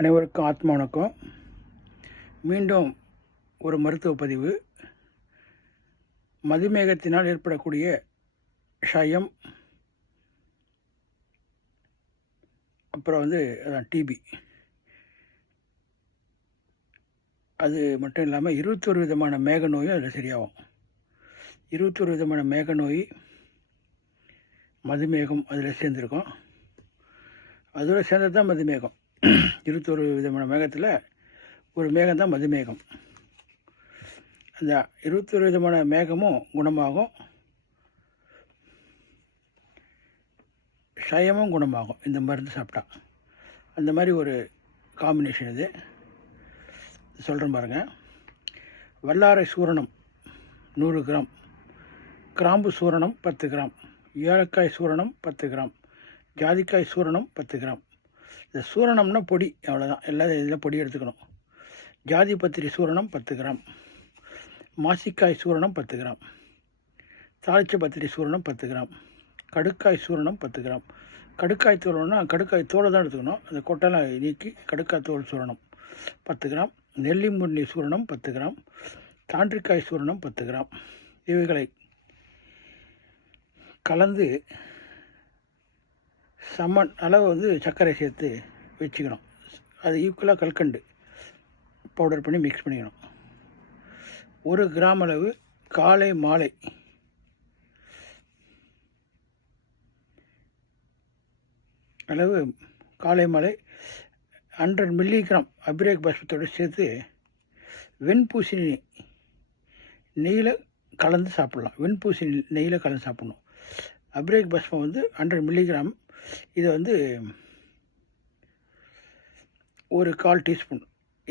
அனைவருக்கும் ஆத்மா வணக்கம். மீண்டும் ஒரு மருத்துவ பதிவு. மதுமேகத்தினால் ஏற்படக்கூடிய ஷயம், அப்புறம் அதான் டிபி. அது மட்டும் இல்லாமல் 21 விதமான மேக நோயும் அதில் சரியாகும். 21 விதமான மேக நோய், மதுமேகம் அதில் சேர்ந்துருக்கும். அதோடு சேர்ந்தது தான் மதுமேகம். 21 விதமான மேகத்தில் ஒரு மேகம் தான் மதுமேகம். அந்த 21 விதமான மேகமும் குணமாகும், ஷயமும் குணமாகும் இந்த மருந்து சாப்பிட்டா. அந்த மாதிரி ஒரு காம்பினேஷன் இது. சொல்கிறேன் பாருங்கள். வல்லாரை சூரணம் 100 கிராம், கிராம்பு சூரணம் 10 கிராம், ஏலக்காய் சூரணம் 10 கிராம், ஜாதிக்காய் சூரணம் 10 கிராம். இந்த சூரணம்னா பொடி, அவ்வளோதான். எல்லா இதில் பொடி எடுத்துக்கணும். ஜாதி பத்திரி சூரணம் 10 கிராம், மாசிக்காய் சூரணம் 10 கிராம், தாளிச்ச பத்திரி சூரணம் 10 கிராம், கடுக்காய் சூரணம் 10 கிராம். கடுக்காய் தூரணம்னா கடுக்காய் தோலை தான் எடுத்துக்கணும். அந்த கொட்டெல்லாம் நீக்கி கடுக்காய் தோல் சூரணம் 10 கிராம், நெல்லி முருங்கை சூரணம் 10 கிராம், தாண்டிக்காய் சூரணம் 10 கிராம். இவைகளை கலந்து சமன் அளவு சர்க்கரை சேர்த்து வச்சுக்கணும். அது ஈக்குவலாக கல்கண்டு பவுடர் பண்ணி மிக்ஸ் பண்ணிக்கணும். 1 கிராம் அளவு காலை மாலை அளவு காலை மாலை 100 மில்லிகிராம் அபிரேக் பாஷ்பத்தோடு சேர்த்து வெண்பூசணி நெய்யில் கலந்து சாப்பிட்லாம். வெண்பூசணி நெய்யில் கலந்து சாப்பிட்ணும். அபிரேக் பாஷ்பம் 100 மில்லிகிராம். இதை ஒரு 1/4 டீஸ்பூன்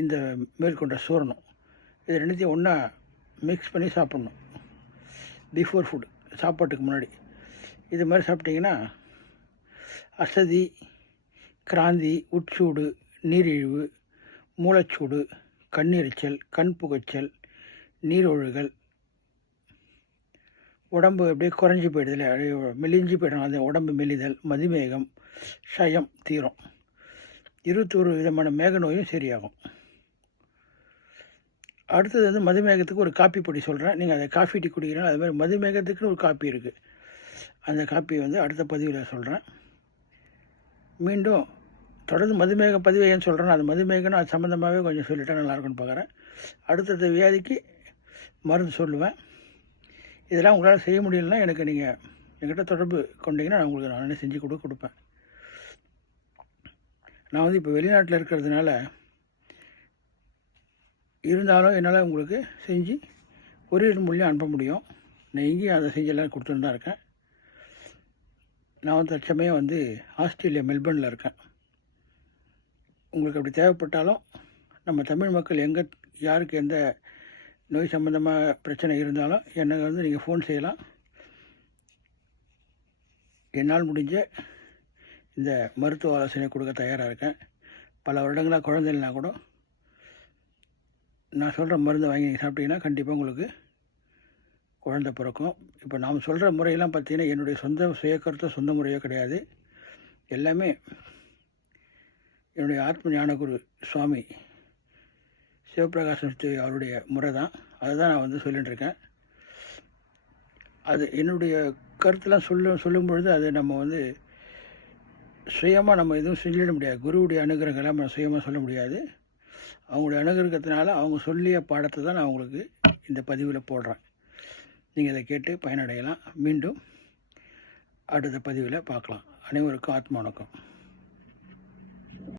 இந்த மேற்கொண்ட சூரணம், இது ரெண்டுத்தையும் ஒன்றா மிக்ஸ் பண்ணி சாப்பிட்ணும். பிஃபோர் ஃபுட், சாப்பாட்டுக்கு முன்னாடி. இது மாதிரி சாப்பிட்டிங்கன்னா அசதி, கிராந்தி, உட்சூடு, நீரிழிவு, மூளைச்சூடு, கண்ணெரிச்சல், கண் புகைச்சல், நீரொழுகல், உடம்பு அப்படியே குறைஞ்சி போயிடுதில்ல, மெலிஞ்சி போயிடும், அந்த உடம்பு மெலிதல், மதுமேகம், ஷயம் தீரும். 21 விதமான மேக நோயும் சரியாகும். அடுத்தது மதுமேகத்துக்கு ஒரு காப்பி பொடி சொல்கிறேன். நீங்கள் அதை காஃபி டீ குடிக்கிறீங்கன்னா அது மாதிரி மதுமேகத்துக்குன்னு ஒரு காப்பி இருக்குது. அந்த காப்பி அடுத்த பதிவில் சொல்கிறேன். மீண்டும் தொடர்ந்து மதுமேக பதிவு ஏன்னு சொல்கிறேன், அது மதுமேகம்னு அது சம்மந்தமாகவே கொஞ்சம் சொல்லிட்டா நல்லாயிருக்குன்னு பார்க்குறேன். அடுத்தது வியாதிக்கு மருந்து சொல்லுவேன். இதெல்லாம் உங்களால் செய்ய முடியலன்னா எனக்கு நீங்கள் என்கிட்ட தொடர்பு கொண்டீங்கன்னா நான் உங்களுக்கு நானே செஞ்சு கொடுப்பேன். நான் இப்போ வெளிநாட்டில் இருக்கிறதுனால இருந்தாலும் என்னால் உங்களுக்கு செஞ்சு கொரியர் மூலியம் அனுப்ப முடியும். நான் இங்கேயும் அதை செஞ்செல்லாம் கொடுத்துட்டு தான் இருக்கேன். நான் தற்சமயம் ஆஸ்திரேலியா மெல்பர்னில் இருக்கேன். உங்களுக்கு அப்படி தேவைப்பட்டாலும் நம்ம தமிழ் மக்கள் எங்கே யாருக்கு எந்த நோய் சம்மந்தமாக பிரச்சனை இருந்தாலும் எனக்கு நீங்கள் ஃபோன் செய்யலாம். என்னால் முடிஞ்ச இந்த மருத்துவ ஆலோசனை கொடுக்க தயாராக இருக்கேன். பல வருடங்களாக குழந்தை இல்லைனா கூட நான் சொல்கிற மருந்தை வாங்கி நீங்கள் சாப்பிட்டீங்கன்னா கண்டிப்பாக உங்களுக்கு குழந்தை பிறக்கும். இப்போ நாம் சொல்கிற முறையெல்லாம் பார்த்தீங்கன்னா என்னுடைய சொந்த சுயக்கருத்தோ சொந்த முறையோ கிடையாது. எல்லாமே என்னுடைய ஆத்ம ஞானகுரு சுவாமி சிவபிரகாசம் அவருடைய முறை தான். அதை தான் நான் சொல்லிகிட்டு இருக்கேன். அது என்னுடைய கருத்தெல்லாம் சொல்லும் பொழுது அது நம்ம சுயமாக நம்ம எதுவும் சொல்லிட முடியாது. குருவுடைய அனுகிரகம்லாம் நம்ம சுயமாக சொல்ல முடியாது. அவங்களுடைய அனுகிரகத்தினால அவங்க சொல்லிய பாடத்தை தான் நான் உங்களுக்கு இந்த பதிவில் போடுறேன். நீங்கள் இதை கேட்டு பயனடையலாம். மீண்டும் அடுத்த பதிவில் பார்க்கலாம். அனைவருக்கும் ஆத்மா வணக்கம்.